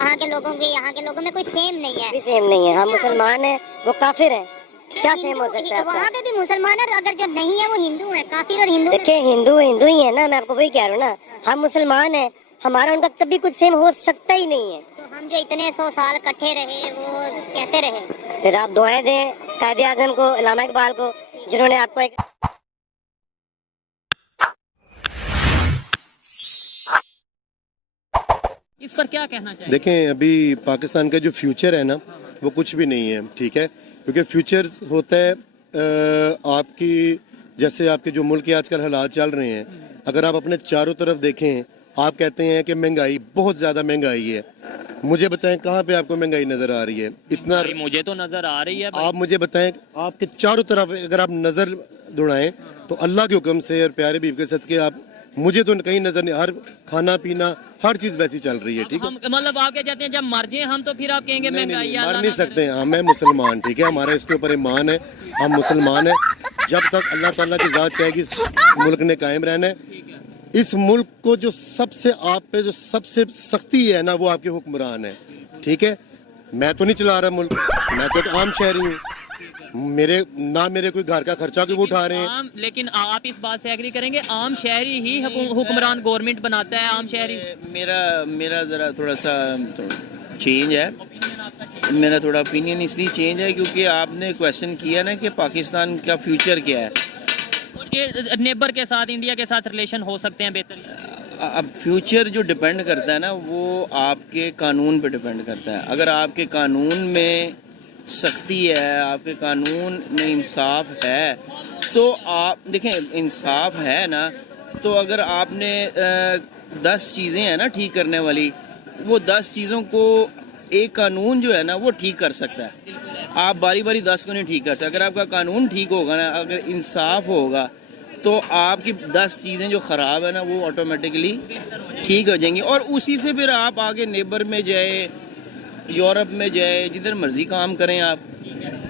वहाँ के लोगों के यहाँ के लोगों में कोई सेम नहीं है। सेम नहीं है, हम मुसलमान हैं, वो काफिर हैं, क्या सेम हो सकता है? वहाँ पे भी मुसलमान है, अगर जो नहीं है वो हिंदू है, काफिर और हिंदू। देखिए हिंदू हिंदू ही है ना, मैं आपको वही कह रहा हूँ ना, हम मुसलमान हैं, हमारा उनका कभी कुछ सेम हो सकता ही नहीं है। तो हम जो इतने 100 साल इकट्ठे रहे वो कैसे रहे? फिर आप दुआएं दें कायदे आजम को, इलामा इकबाल को, जिन्होंने आपको एक इस पर क्या कहना चाहिए? देखें अभी पाकिस्तान का जो फ्यूचर है ना वो कुछ भी नहीं है, ठीक है, क्योंकि फ्यूचर होता है आपकी, जैसे आपके जो मुल्क के आजकल हालात चल रहे हैं, अगर आप अपने चारों तरफ देखें, आप कहते हैं कि महंगाई बहुत ज़्यादा महंगाई है, मुझे बताएं कहाँ पे आपको महंगाई नज़र आ रही है? इतना मुझे तो नजर आ रही है भाई। आप मुझे बताएं, आपके चारों तरफ अगर आप नज़र दौड़ाएं तो अल्लाह के हुक्म से और प्यारे बीवी के सदके आप, मुझे तो कहीं नजर नहीं, हर खाना पीना हर चीज वैसी चल रही है, ठीक है। मतलब आप क्या चाहते हैं जब मर जाए हम तो फिर आप कहेंगे महंगाई? मर नहीं सकते हैं, हमें मुसलमान, ठीक है, हमारा इसके ऊपर ईमान है, हम मुसलमान हैं, जब तक अल्लाह ताला की जात चाहेगी इस मुल्क ने कायम रहना है। इस मुल्क को जो सबसे आप पे जो सबसे सख्ती है ना वो आपके हुक्मरान है, ठीक है। मैं तो नहीं चला रहा मुल्क, मैं तो आम शहरी हूँ, मेरे कोई घर का खर्चा क्यों उठा रहे हैं? लेकिन आप इस बात से एग्री करेंगे आम शहरी ही हुक्मरान गवर्नमेंट बनाता है? आम शहरी मेरा जरा थोड़ा सा चेंज है, मेरा थोड़ा ओपिनियन इसलिए चेंज है क्योंकि आपने क्वेश्चन किया ना कि पाकिस्तान का फ्यूचर क्या है, नेबर के साथ, इंडिया के साथ रिलेशन हो सकते हैं बेहतर? अब फ्यूचर जो डिपेंड करता है ना वो आपके कानून पे डिपेंड करता है। अगर आपके कानून में सख्ती है, आपके कानून में इंसाफ है, तो आप देखें इंसाफ है ना, तो अगर आपने 10 चीज़ें हैं ना ठीक करने वाली, वो 10 चीज़ों को एक कानून जो है ना वो ठीक कर सकता है। आप बारी बारी 10 को नहीं ठीक कर सकते। अगर आपका कानून ठीक होगा ना, अगर इंसाफ होगा, तो आपकी 10 चीज़ें जो ख़राब है ना वो ऑटोमेटिकली ठीक हो जाएंगी, और उसी से फिर आप आगे नेबर में जाए, यूरोप में जाए, जिधर मर्जी काम करें आप।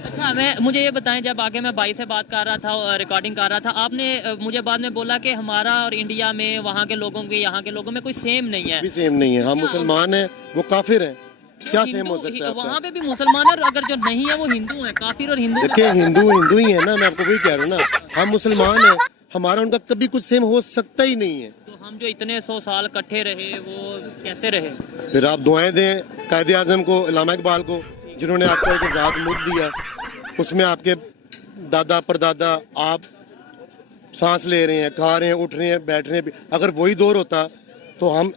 अच्छा, मुझे ये बताएं, जब आगे मैं भाई से बात कर रहा था और रिकॉर्डिंग कर रहा था, आपने मुझे बाद में बोला कि हमारा और इंडिया में वहाँ के लोगों के यहाँ के लोगों में कोई सेम नहीं है। भी सेम नहीं है, हम मुसलमान हैं, वो काफिर हैं, क्या सेम हो सकता है? वहाँ पे भी मुसलमान है, अगर जो नहीं है वो हिंदू है, काफिर और हिंदू। देखिए हिंदू हिंदू ही है ना, मैं आपको वही कह रहा हूँ ना, हम मुसलमान हैं, हमारा उनका कभी कुछ सेम हो सकता ही नहीं है। तो हम जो इतने 100 साल इकट्ठे रहे वो कैसे रहे? फिर आप दुआएं दें कायदे आजम को, इलामा इकबाल को, जिन्होंने आपको एक आज़ाद मुल्क दिया, उसमें आपके दादा परदादा, आप सांस ले रहे हैं, खा रहे हैं, उठ रहे हैं, बैठ रहे हैं। अगर वही दौर होता तो हम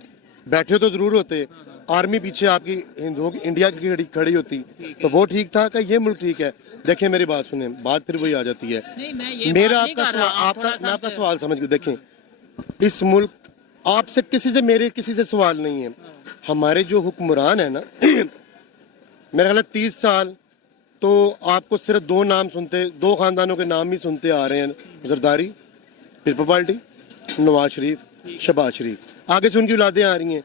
बैठे तो जरूर होते, आर्मी पीछे आपकी हिंदुओं की इंडिया की खड़ी होती, तो वो ठीक था कि ये मुल्क ठीक है? देखिए मेरी बात सुने, बात फिर वही आ जाती है। मेरा मैं आपका सवाल समझ गया। देखें इस मुल्क, आपसे किसी से सवाल नहीं है, हमारे जो हुक्मरान है ना मेरा ख्याल है 30 साल तो आपको सिर्फ 2 नाम सुनते, 2 खानदानों के नाम ही सुनते आ रहे हैं, जरदारी, पीपल पार्टी, नवाज शरीफ, शहबाज शरीफ, आगे से उनकी औलादें आ रही हैं।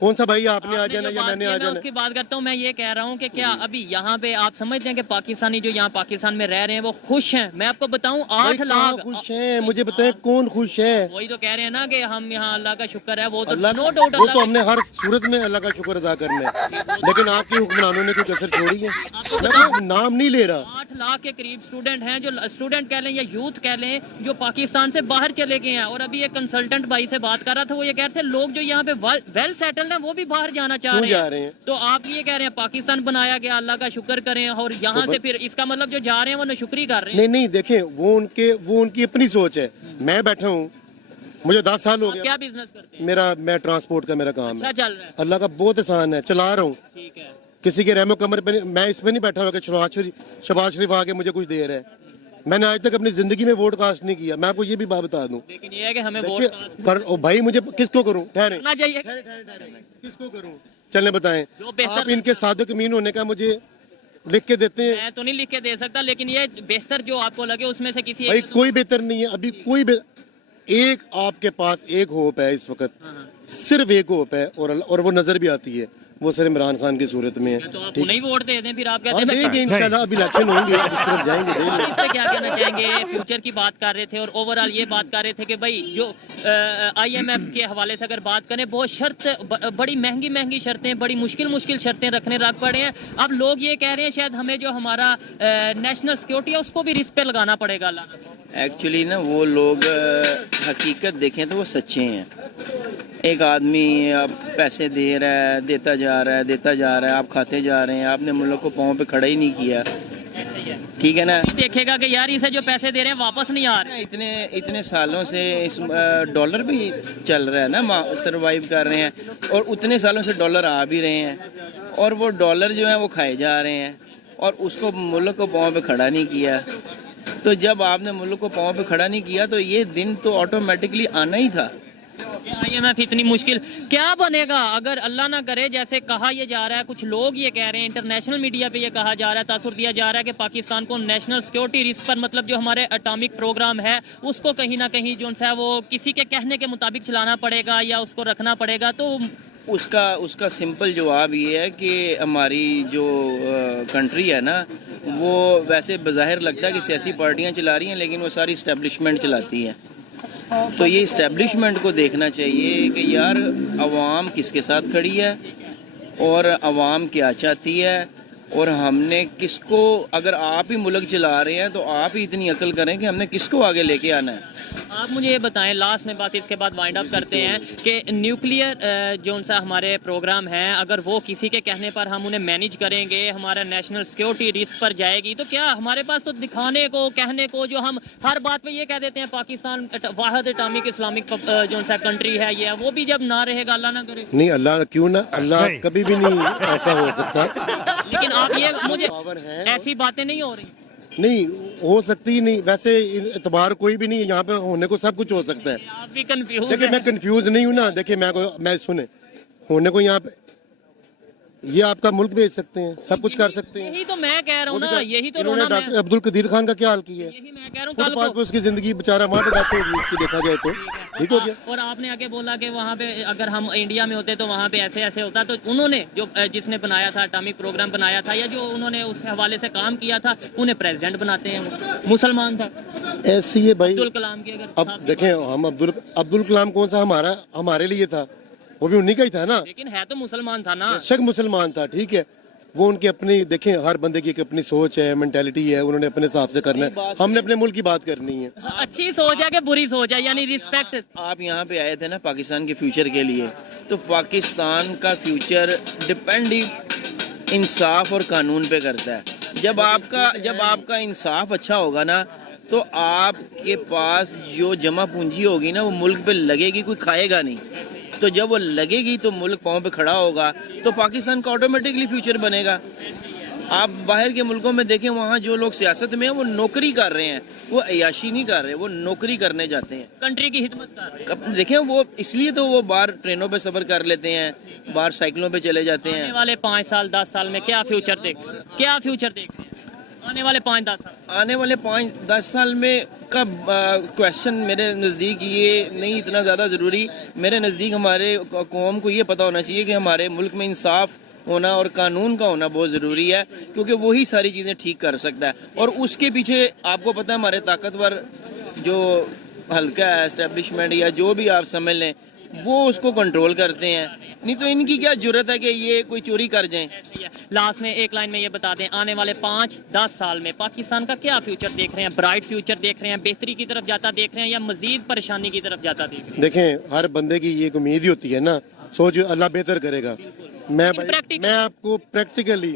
कौन सा भाई आपने आ जाना या मैंने आ जाना? उसकी बात करता हूँ, मैं ये कह रहा हूँ कि क्या अभी यहाँ पे आप समझते हैं कि पाकिस्तानी जो यहाँ पाकिस्तान में रह रहे हैं वो खुश हैं? मैं आपको बताऊँ 8 लाख खुश हैं, मुझे बताएं कौन खुश है? वही तो कह रहे हैं ना कि हम यहाँ अल्लाह का शुक्र है, वो तो अल्लाह, नो डाउट, वो तो हमने हर सूरत में अल्लाह का शुक्र अदा करना है, लेकिन आपके हुक्मरानों ने कोई कसर छोड़ी है? मैं नाम नहीं ले रहा। 8 लाख के करीब स्टूडेंट हैं, जो स्टूडेंट कह लें या यूथ कह लें, जो पाकिस्तान से बाहर चले गए हैं। और अभी एक कंसल्टेंट भाई से बात कर रहा था, वो ये कह रहे थे लोग जो यहाँ पे वेल सेटल्ड हैं वो भी बाहर जाना चाह रहे हैं। तो आप ये कह रहे हैं पाकिस्तान बनाया गया, अल्लाह का शुक्र करें, और यहाँ से फिर इसका मतलब जो जा रहे हैं वो नशुक्री कर रहे हैं? नहीं देखें, वो उनकी अपनी सोच है। मैं बैठा हूँ, मुझे 10 साल हो गया। क्या बिजनेस करते हैं? मैं ट्रांसपोर्ट का मेरा काम है। चल रहा है? अल्लाह का बहुत एहसान है, चला रहा हूँ। ठीक है। किसी के रहमो कमर पे मैं इस पे नहीं बैठा हुआ कि शहबाज शरीफ आके मुझे कुछ दे रहा है। मैंने आज तक अपनी जिंदगी में वोट कास्ट नहीं किया, मैं आपको ये भी बात बता दूं। लेकिन ये है कि हमें वोट कास्ट ओ भाई, मुझे किसको करूं? ठहरे, चाहिए, किसको करूं? चलने बताएं। आप इनके सादिक अमीन होने का मुझे लिख के देते हैं? मैं तो नहीं लिख के दे सकता, लेकिन ये बेहतर जो आपको लगे उसमें से किसी भाई कोई बेहतर नहीं है अभी, एक आपके पास एक होप है इस वक्त, सिर्फ एक होप है, और वो नजर भी आती है। वो सर इमरान खान की सूरत में है। तो आप उन्हें वोट दे दें, फिर आप हाँ कहते हैं देंगे इंशाल्लाह, अब इलेक्शन होंगे अब उस तरफ जाएंगे देंगे। इस पे क्या कहना चाहेंगे? फ्यूचर की बात कर रहे थे और ओवरऑल ये बात कर रहे थे कि भाई जो IMF के हवाले से अगर बात करें, बहुत बड़ी महंगी शर्तें, बड़ी मुश्किल शर्तें रखने लग पड़े हैं। अब लोग ये कह रहे हैं शायद हमें जो हमारा नेशनल सिक्योरिटी है उसको भी रिस्क पे लगाना पड़ेगा। एक्चुअली ना वो लोग हकीकत देखें तो वो सच्चे हैं। एक आदमी अब पैसे दे रहा है, देता जा रहा है, आप खाते जा रहे हैं, आपने मुल्क को पाँव पे खड़ा ही नहीं किया, ठीक है ना। देखेगा कि यार इसे जो पैसे दे रहे हैं वापस नहीं आ रहे। इतने सालों से इस डॉलर भी चल रहा है ना, सरवाइव कर रहे हैं, और उतने सालों से डॉलर आ भी रहे हैं, और वो डॉलर जो है वो खाए जा रहे हैं, और उसको मुल्क को पाँव पे खड़ा नहीं किया। तो जब आपने मुल्क को पाँव पे खड़ा नहीं किया तो ये दिन तो ऑटोमेटिकली आना ही था। IMF इतनी मुश्किल क्या बनेगा अगर अल्लाह ना करे, जैसे कहा यह जा रहा है, कुछ लोग ये कह रहे हैं, इंटरनेशनल मीडिया पे ये कहा जा रहा है, तासुर दिया जा रहा है कि पाकिस्तान को नेशनल सिक्योरिटी रिस्क पर, मतलब जो हमारे एटॉमिक प्रोग्राम है उसको कहीं ना कहीं जो है वो किसी के कहने के मुताबिक चलाना पड़ेगा या उसको रखना पड़ेगा। तो उसका सिंपल जवाब ये है कि हमारी जो कंट्री है ना, वो वैसे बज़ाहिर लगता है कि सियासी पार्टियां चला रही हैं, लेकिन वो सारी इस्टेब्लिशमेंट चलाती है। तो ये इस्टेब्लिशमेंट को देखना चाहिए कि यार अवाम किसके साथ खड़ी है और अवाम क्या चाहती है, और हमने किसको, अगर आप ही मुल्क चला रहे हैं तो आप ही इतनी अकल करें कि हमने किसको आगे लेके आना है। आप मुझे ये बताएं लास्ट में बात, इसके बाद वाइंड अप करते हैं, कि न्यूक्लियर जो सा हमारे प्रोग्राम है, अगर वो किसी के कहने पर हम उन्हें मैनेज करेंगे, हमारा नेशनल सिक्योरिटी रिस्क पर जाएगी, तो क्या हमारे पास तो दिखाने को, कहने को, जो हम हर बात पे ये कह देते हैं पाकिस्तान वाहिद एटॉमिक इस्लामिक जो सा कंट्री है ये, वो भी जब ना रहेगा, अल्लाह ना करे। नहीं, अल्लाह क्यों ना, अल्लाह कभी भी नहीं ऐसा हो सकता। लेकिन आप ये मुझे ऐसी बातें नहीं हो रही, नहीं हो सकती ही नहीं, वैसे एतबार कोई भी नहीं है यहाँ पे, होने को सब कुछ हो सकता है। आप भी कंफ्यूज। देखिए मैं कंफ्यूज नहीं हूँ ना, देखिए मैं सुने होने को यहाँ पे ये आपका मुल्क भेज सकते हैं, सब कुछ कर सकते हैं। यही तो मैं कह रहा हूँ ना, यही तो इन्होंने डॉक्टर अब्दुल कदीर खान का क्या हाल किया है, यही मैं कह रहा हूँ। कल को उसकी जिंदगी बेचारा वहाँ पे डेथ होगी उसकी, देखा जाए तो ठीक हो गया। और आपने आगे बोला कि वहाँ पे अगर हम इंडिया में होते तो वहाँ पे ऐसे ऐसे होता, तो उन्होंने जो जिसने बनाया था एटॉमिक प्रोग्राम बनाया था, या जो उन्होंने उस हवाले से काम किया था, उन्हें प्रेसिडेंट बनाते हैं, वो मुसलमान था। ऐसी है भाई अब्दुल कलाम की अगर अब देखें हम अब्दुल कलाम कौन सा हमारे लिए था, वो भी उन्हीं का ही था ना, लेकिन है तो मुसलमान था ना। शक मुसलमान था, ठीक है, वो उनकी अपनी, देखें हर बंदे की एक अपनी सोच है, मेंटालिटी है, उन्होंने अपने हिसाब से करना है, हमने अपने मुल्क की बात करनी है। अच्छी सोच है कि बुरी सोच है, यानी रिस्पेक्ट। आप यहाँ पे आए थे ना पाकिस्तान के फ्यूचर के लिए, तो पाकिस्तान का फ्यूचर डिपेंड ही इंसाफ और कानून पे करता है। जब आपका इंसाफ अच्छा होगा ना, तो आपके पास जो जमा पूंजी होगी ना, वो मुल्क पे लगेगी, कोई खाएगा नहीं। तो जब वो लगेगी तो मुल्क पाँव पे खड़ा होगा, तो पाकिस्तान का ऑटोमेटिकली फ्यूचर बनेगा। आप बाहर के मुल्कों में देखें, वहाँ जो लोग सियासत में हैं वो नौकरी कर रहे हैं, वो अयाशी नहीं कर रहे, वो नौकरी करने जाते हैं, कंट्री की हिदमत कर रहे हैं। देखें वो इसलिए तो वो बाहर ट्रेनों पे सफर कर लेते हैं, बाहर साइकिलों पे चले जाते हैं। आने वाले 5 साल 10 साल में क्या फ्यूचर देख रहे हैं? आने वाले 5-10 साल में का क्वेश्चन मेरे नज़दीक ये नहीं इतना ज़्यादा ज़रूरी। मेरे नज़दीक हमारे कौम को ये पता होना चाहिए कि हमारे मुल्क में इंसाफ होना और कानून का होना बहुत ज़रूरी है, क्योंकि वही सारी चीज़ें ठीक कर सकता है। और उसके पीछे आपको पता है हमारे ताकतवर जो हल्का है, एस्टेब्लिशमेंट या जो भी आप समझ लें, वो उसको कंट्रोल करते हैं। नहीं तो इनकी क्या जरूरत है कि ये कोई चोरी कर जाएं। लास्ट में एक लाइन में ये बता दें, आने वाले 5-10 साल में पाकिस्तान का क्या फ्यूचर देख रहे हैं? ब्राइट फ्यूचर देख रहे हैं, बेहतरी की तरफ जाता देख रहे हैं, या मजीद परेशानी की तरफ जाता देख रहे हैं? देखें हर बंदे की ये उम्मीद ही होती है ना, सोच अल्लाह बेहतर करेगा। मैं आपको प्रैक्टिकली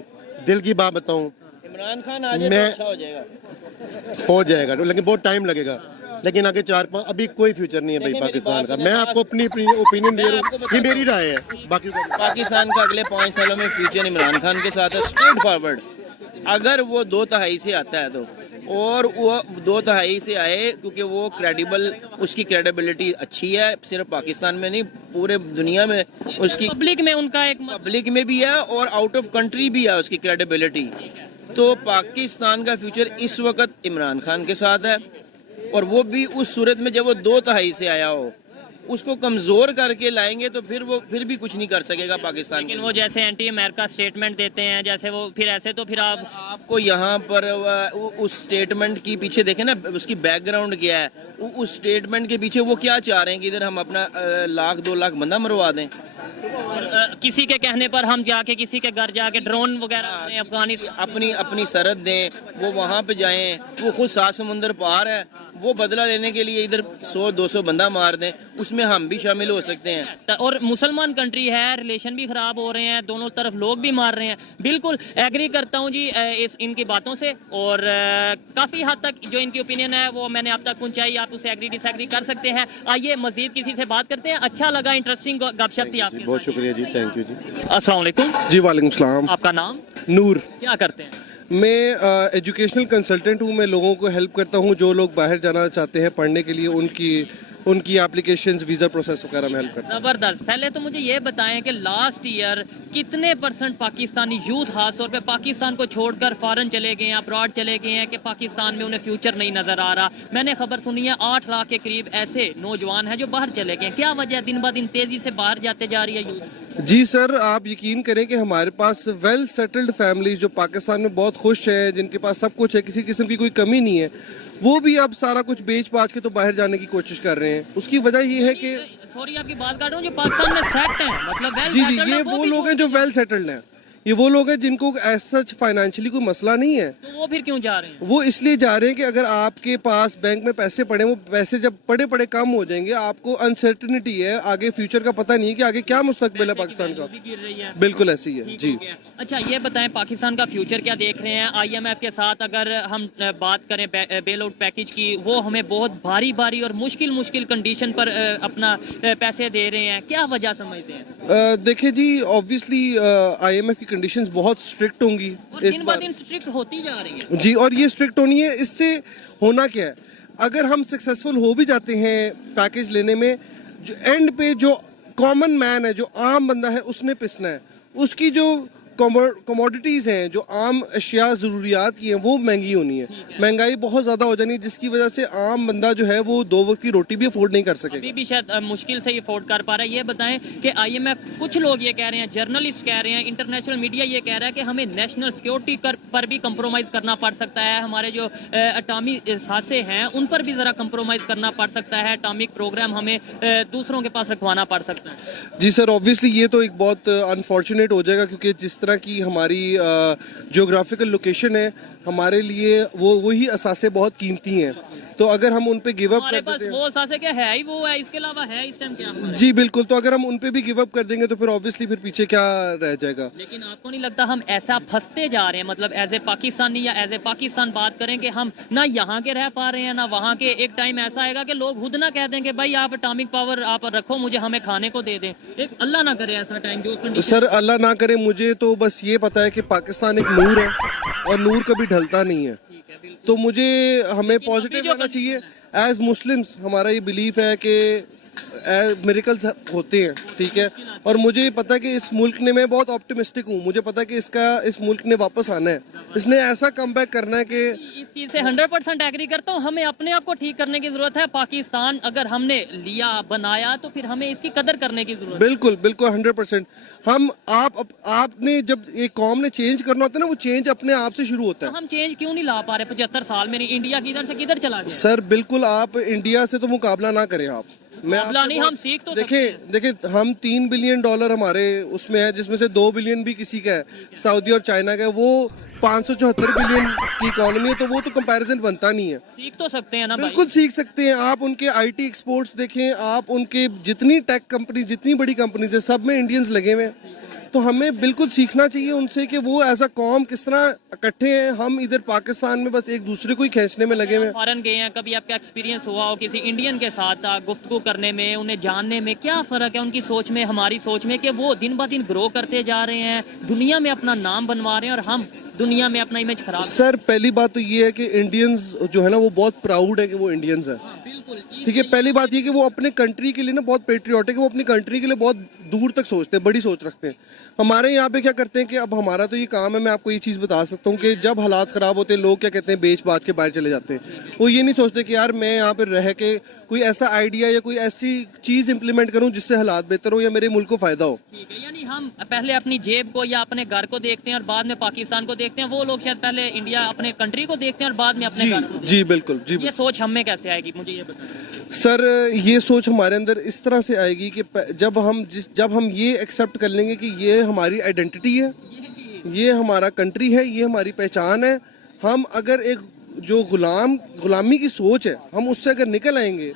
दिल की बात बताऊं, इमरान खान आ जाए तो अच्छा हो जाएगा, लेकिन बहुत टाइम लगेगा। लेकिन आगे 4-5 अभी कोई फ्यूचर नहीं है भाई पाकिस्तान का। मैं आपको अपनी ओपिनियन दे रहा हूँ, ये मेरी राय है। बाकी पाकिस्तान का अगले 5 सालों में फ्यूचर इमरान खान के साथ है, स्ट्रेट फॉरवर्ड। अगर वो 2 तिहाई से आता है तो, और वो 2 तिहाई से आए, क्योंकि वो क्रेडिबल, उसकी क्रेडिबिलिटी अच्छी है, सिर्फ पाकिस्तान में नहीं पूरे दुनिया में उसकी, पब्लिक में उनका एक पब्लिक में भी है और आउट ऑफ कंट्री भी है उसकी क्रेडिबिलिटी। तो पाकिस्तान का फ्यूचर इस वक्त इमरान खान के साथ है, और वो भी उस सूरत में जब वो 2 तिहाई से आया हो, اس کو کمزور کر کے لائیں گے تو پھر بھی کچھ نہیں کر سکے گا پاکستان. لیکن وہ جیسے اینٹی امریکہ اسٹیٹمنٹ دیتے ہیں جیسے وہ پھر ایسے تو پھر آپ کو یہاں پر اس اسٹیٹمنٹ کی پیچھے دیکھیں نا اس کی بیک گراؤنڈ کیا ہے, اس اسٹیٹمنٹ کے پیچھے وہ کیا چاہ رہے ہیں کہ ادھر ہم اپنا 1-2 لاکھ بندہ مروا دیں. کسی کے کہنے پر ہم جا کے کسی کے گھر جا کے ڈرون وغیرہ اپنی سرحد دیں, وہ وہاں پہ جائیں, وہ خود 7 سمندر پار ہے, وہ بدلہ لینے کے لیے ادھر 100-200 بندہ مار دیں, اس میں ہم بھی شامل ہو سکتے ہیں. اور مسلمان کنٹری ہے, ریلیشن بھی خراب ہو رہے ہیں, دونوں طرف لوگ بھی مار رہے ہیں. بالکل ایگری کرتا ہوں جی ان کی باتوں سے, اور کافی حد تک جو ان کی اوپینین ہے وہ میں نے اب تک پہنچائی, آپ اسے ایگری ڈس ایگری کر سکتے ہیں. آئیے مزید کسی سے بات کرتے ہیں. اچھا لگا, انٹرسٹنگ گپ شپ تھی آپ کی. بہت شکریہ جی, تھینک یو جی. السلام علیکم. جی وعلیکم السلام. آپ کا نام؟ نور. کیا کرتے ہیں؟ میں ایجوکیشنل کنسلٹنٹ ہوں. میں لوگوں کو ہیلپ کرتا ہوں جو لوگ باہر جانا چاہتے ہیں پڑھنے کے لیے, ان کی اپلیکیشنز, ویزا پروسیس وغیرہ میں ہیلپ کرتا ہوں. زبردست. پہلے تو مجھے یہ بتائیں کہ لاسٹ ایئر کتنے % پاکستانی یوتھ خاص طور پہ پاکستان کو چھوڑ کر فارن چلے گئے ہیں, ابراڈ چلے گئے ہیں کہ پاکستان میں انہیں فیوچر نہیں نظر آ رہا. میں نے خبر سنی ہے 8 لاکھ کے قریب ایسے نوجوان ہیں جو باہر چلے گئے ہیں. کیا وجہ ہے دن بہ دن تیزی سے باہر جاتے جا رہی ہے یوتھ؟ جی سر, آپ یقین کریں کہ ہمارے پاس ویل سیٹلڈ فیملیز جو پاکستان میں بہت خوش ہے, جن کے پاس سب کچھ ہے, کسی قسم کی کوئی کمی نہیں ہے, وہ بھی اب سارا کچھ بیچ باچ کے تو باہر جانے کی کوشش کر رہے ہیں. اس کی وجہ یہ ہے کہ سوری آپ کی بات کر رہا ہوں, جو پاکستان میں سیٹ ہیں, مطلب ویل جی سیٹلڈ یہ وہ لوگ ہیں جو ویل سیٹلڈ ہیں, یہ وہ لوگ ہیں جن کو ایز سچ فائنینشلی کوئی مسئلہ نہیں ہے. تو وہ پھر کیوں جا رہے ہیں؟ وہ اس لیے جا رہے ہیں کہ اگر آپ کے پاس بینک میں پیسے پڑے, وہ پیسے جب پڑے کم ہو جائیں گے, آپ کو انسرٹنٹی ہے, آگے فیوچر کا پتہ نہیں ہے کہ آگے کیا مستقبل ہے پاکستان کا. بالکل ایسی ہے جی. اچھا یہ بتائیں پاکستان کا فیوچر کیا دیکھ رہے ہیں؟ IMF کے ساتھ اگر ہم بات کریں بیل آؤٹ پیکج کی, وہ ہمیں بہت بھاری اور مشکل کنڈیشن پر اپنا پیسے دے رہے ہیں. کیا وجہ سمجھتے ہیں؟ دیکھیں جی, آبویسلی IMF کی کنڈیشنز بہت اسٹرکٹ ہوں گی, اور دن بہ دن اسٹرکٹ ہوتی جا رہی ہیں جی, اور یہ اسٹرکٹ ہونی ہے. اس سے ہونا کیا ہے, اگر ہم سکسیسفل ہو بھی جاتے ہیں پیکج لینے میں, جو اینڈ پہ جو کامن مین ہے, جو عام بندہ ہے, اس نے پسنا ہے. اس کی جو کموڈیٹیز ہیں, جو عام اشیاء ضروریات کی ہیں, وہ مہنگی ہونی ہے. مہنگائی بہت زیادہ ہو جانی ہے, جس کی وجہ سے عام بندہ جو ہے وہ 2 وقت کی روٹی بھی افورڈ نہیں کر سکے. ابھی بھی شاید مشکل سے افورڈ کر پا رہا ہے. یہ بتائیں کہ IMF, کچھ لوگ یہ کہہ رہے ہیں, جرنلسٹ کہہ رہے ہیں, انٹرنیشنل میڈیا یہ کہہ رہا ہے کہ ہمیں نیشنل سیکیورٹی پر بھی کمپرومائز کرنا پڑ سکتا ہے, ہمارے جو اٹامی ساسے ہیں ان پر بھی ذرا کمپرومائز کرنا پڑ سکتا ہے, اٹامک پروگرام ہمیں دوسروں کے پاس رکھوانا پڑ سکتا ہے. جی سر, آبویسلی یہ تو ایک بہت انفارچونیٹ ہو جائے گا, کیونکہ جس طرح کی ہماری جیوگرافیکل لوکیشن ہے, ہمارے لیے وہی اثاثے بہت قیمتی ہیں. تو اگر ہم ان پہ گیو اپ کر دیتے ہیں, وہ اثاثے کیا ہے ہی وہ ہے, اس کے علاوہ ہے اس ٹائم کیا؟ جی بالکل, تو اگر ہم ان پہ بھی گیو اپ کر دیں گے تو پھر آبویسلی پھر پیچھے کیا رہ جائے گا. لیکن آپ کو نہیں لگتا ہم ایسا پھنستے جا رہے ہیں, مطلب ایز اے پاکستانی یا ایز اے پاکستان بات کریں کہ ہم نہ یہاں کے رہ پا رہے ہیں نہ وہاں کے. ایک ٹائم ایسا آئے گا کہ لوگ خود نہ کہہ دیں کہ بھائی آپ اٹامک پاور آپ رکھو, مجھے ہمیں کھانے کو دے دیں. ایک اللہ نہ کرے ایسا ٹائم جو سر اللہ نہ کرے. مجھے تو بس یہ پتا ہے کہ پاکستان ایک نور ہے اور نور کبھی ڈھلتا نہیں ہے, تو مجھے ہمیں پازیٹیو ہونا چاہیے. ایز مسلمس ہمارا یہ بلیف ہے کہ میریکلز ہوتے ہیں, ٹھیک ہے, اور مجھے پتا ہے کہ اس ملک نے, میں بہت آپٹیمسٹک ہوں, مجھے پتا ہے کہ اس ملک نے واپس آنا ہے, اس نے ایسا کم بیک کرنا ہے کہ اس چیز سے 100% ایگری کرتا ہوں. ہمیں اپنے آپ کو ٹھیک کرنے کی ضرورت ہے. پاکستان اگر ہم نے لیا بنایا تو پھر ہمیں اس کی قدر کرنے کی ضرورت ہے. بالکل 100%. ہم آپ نے جب ایک قوم نے چینج کرنا ہوتا ہے نا, وہ چینج اپنے آپ سے شروع ہوتا ہے. ہم چینج کیوں نہیں لا پا رہے 75 سال میں؟ انڈیا کدھر سے کدھر چلا گیا سر. بالکل, آپ انڈیا سے تو مقابلہ نہ کریں. آپ نہیں, ہم سیکھ تو دیکھیں ہم $3 بلین ہمارے اس میں ہے, جس میں سے 2 بلین بھی کسی کا ہے, سعودی اور چائنا کا ہے. وہ 574 بلین کی اکانومی ہے, تو وہ تو کمپیریزن بنتا نہیں ہے. سیکھ تو سکتے ہیں نا, بالکل سیکھ سکتے ہیں. آپ ان کے IT ایکسپورٹس دیکھیں, آپ ان کے جتنی ٹیک کمپنی, جتنی بڑی کمپنیز ہیں, سب میں انڈینز لگے ہوئے ہیں. تو ہمیں بالکل سیکھنا چاہیے ان سے کہ وہ ایز اے قوم کس طرح اکٹھے ہیں. ہم ادھر پاکستان میں بس ایک دوسرے کو ہی کھینچنے میں لگے ہوئے ہیں. فارن گئے ہیں, کبھی آپ کا ایکسپیرینس ہوا ہو کسی انڈین کے ساتھ گفتگو کرنے میں, انہیں جاننے میں کیا فرق ہے ان کی سوچ میں ہماری سوچ میں, کہ وہ دن بہ دن گرو کرتے جا رہے ہیں, دنیا میں اپنا نام بنوا رہے ہیں, اور ہم دنیا میں اپنا امیج خراب. سر پہلی بات تو یہ ہے کہ انڈینز جو ہے نا, وہ بہت پراؤڈ ہے کہ وہ انڈینز ہیں. بالکل ٹھیک ہے, پہلی بات یہ کہ وہ اپنے کنٹری کے لیے نا بہت پیٹریوٹک ہے, وہ اپنی کنٹری کے لیے بہت दूर तक सोचते हैं, बड़ी सोच रखते हैं। हमारे यहाँ पे क्या करते हैं कि अब हमारा तो ये काम है, मैं आपको ये चीज़ बता सकता हूँ कि जब हालात ख़राब होते हैं लोग क्या कहते हैं, बेच बाच के बाहर चले जाते हैं। वो ये नहीं सोचते कि यार मैं यहाँ पे रह के कोई ऐसा आइडिया या कोई ऐसी चीज़ इंप्लीमेंट करूँ जिससे हालात बेहतर हो या मेरे मुल्क को फ़ायदा हो। ठीक है, यानी हम पहले अपनी जेब को या अपने घर को देखते हैं और बाद में पाकिस्तान को देखते हैं, वो लोग शायद पहले इंडिया अपने कंट्री को देखते हैं और बाद में अपने घर को। जी बिल्कुल, जी ये सोच हम में कैसे आएगी, मुझे ये बताएं। सर ये सोच हमारे अंदर इस तरह से आएगी कि जब हम ये एक्सेप्ट कर लेंगे कि ये हमारी आइडेंटिटी है, ये हमारा कंट्री है, ये हमारी पहचान है। हम अगर एक जो गुलामी की सोच है, हम उससे अगर निकल आएंगे,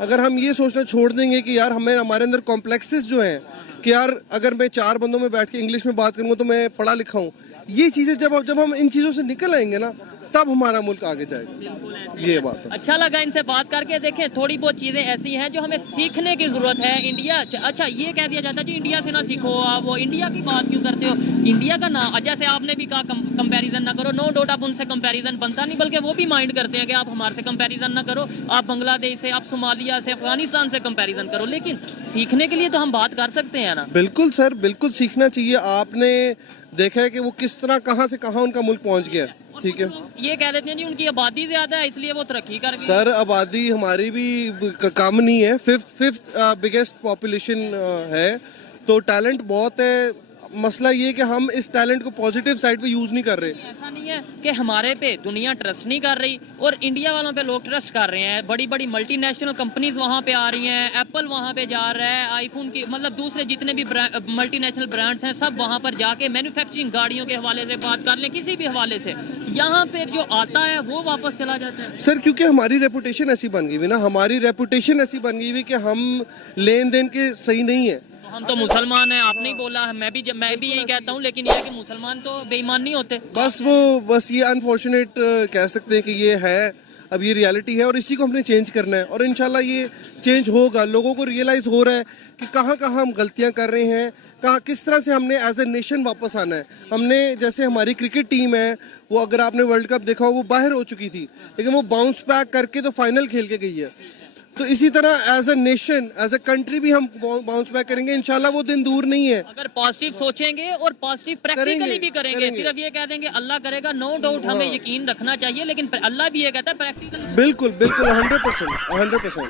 अगर हम ये सोचना छोड़ देंगे कि यार हमारे अंदर कॉम्प्लेक्सेस जो हैं कि यार अगर मैं 4 बंदों में बैठ के इंग्लिश में बात करूँगा तो मैं पढ़ा लिखा हूँ, ये चीज़ें जब हम इन चीज़ों से निकल आएंगे ना, तब हमारा मुल्क आगे जाएगा। ये बात है। अच्छा लगा इनसे बात करके। देखें, थोड़ी बहुत चीजें ऐसी हैं जो हमें सीखने की जरूरत है। इंडिया, अच्छा ये कह दिया जाता है जी इंडिया से ना सीखो, आप वो इंडिया की बात क्यों करते हो? इंडिया का ना, जैसे आपने भी कहा कंपैरिजन ना करो, नो डाउट आप उनसे कंपैरिजन बनता नहीं, बल्कि वो भी माइंड करते हैं कि आप हमारे से कंपैरिजन ना करो, आप बांग्लादेश से, आप सोमालिया से, अफगानिस्तान से कंपैरिजन करो। लेकिन सीखने के लिए तो हम बात कर सकते हैं ना। बिल्कुल सर, बिल्कुल सीखना चाहिए। आपने देखा है कि वो किस तरह कहाँ से कहाँ उनका मुल्क पहुँच गया। ठीक है, ये कह देते हैं जी उनकी आबादी ज्यादा है इसलिए वो तरक्की कर गए। सर आबादी हमारी भी कम नहीं है, फिफ्थ बिगेस्ट पॉपुलेशन है, तो टैलेंट बहुत है। मसला ये कि हम इस टैलेंट को पॉजिटिव साइड पे यूज नहीं कर रहे। ऐसा नहीं है कि हमारे पे दुनिया ट्रस्ट नहीं कर रही और इंडिया वालों पे लोग ट्रस्ट कर रहे हैं। बड़ी बड़ी मल्टीनेशनल कंपनीज वहाँ पे आ रही हैं, एप्पल वहाँ पे जा रहा है, आईफोन की मतलब दूसरे जितने भी मल्टीनेशनल ब्रांड्स हैं सब वहाँ पर जाके मैन्युफैक्चरिंग गाड़ियों के हवाले से बात कर लें, किसी भी हवाले से, यहाँ पे जो आता है वो वापस चला जाता है। सर क्योंकि हमारी रेपुटेशन ऐसी बन गई हुई ना, हमारी रेपुटेशन ऐसी बन गई हुई कि हम लेन देन के सही नहीं है। हम तो मुसलमान हैं, आपने ही बोला है, मैं भी यही कहता हूँ, लेकिन ये है कि मुसलमान तो बेईमान नहीं होते। बस ये अनफॉर्चुनेट कह सकते हैं कि ये है, अब ये रियलिटी है और इसी को हमने चेंज करना है और इंशाल्लाह ये चेंज होगा। लोगों को रियलाइज हो रहा है कि कहाँ कहाँ हम गलतियाँ कर रहे हैं, कहाँ किस तरह से हमने एज ए नेशन वापस आना है। हमने जैसे हमारी क्रिकेट टीम है, वो अगर आपने वर्ल्ड कप देखा हो वो बाहर हो चुकी थी, लेकिन वो बाउंस बैक करके तो फाइनल खेल के गई है। तो इसी तरह as a nation, as a country भी हम बाउंस बैक करेंगे, इंशाल्लाह वो दिन दूर नहीं है। अगर पॉजिटिव सोचेंगे और पॉजिटिव प्रैक्टिकली भी करेंगे, सिर्फ ये कह देंगे अल्लाह करेगा, नो डाउट हमें यकीन रखना चाहिए, लेकिन अल्लाह भी ये कहता है प्रैक्टिकली। बिल्कुल बिल्कुल 100%,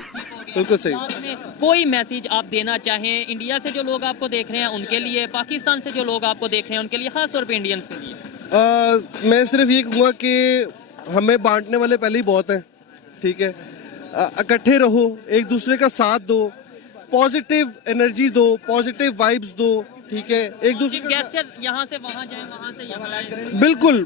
बिल्कुल सही। आपने कोई मैसेज आप देना चाहें इंडिया से जो लोग आपको देख रहे हैं उनके लिए, पाकिस्तान से जो लोग आपको देख रहे हैं उनके लिए, खास तौर पे इंडियंस के लिए? मैं सिर्फ ये कहूँगा कि हमें बांटने वाले पहले ही बहुत हैं, ठीक है। इकट्ठे रहो, एक दूसरे का साथ दो, पॉजिटिव एनर्जी दो, पॉजिटिव वाइब्स दो, ठीक है। एक दूसरे गेस्चर यहाँ से वहाँ जाए, वहाँ से यहाँ आए। बिल्कुल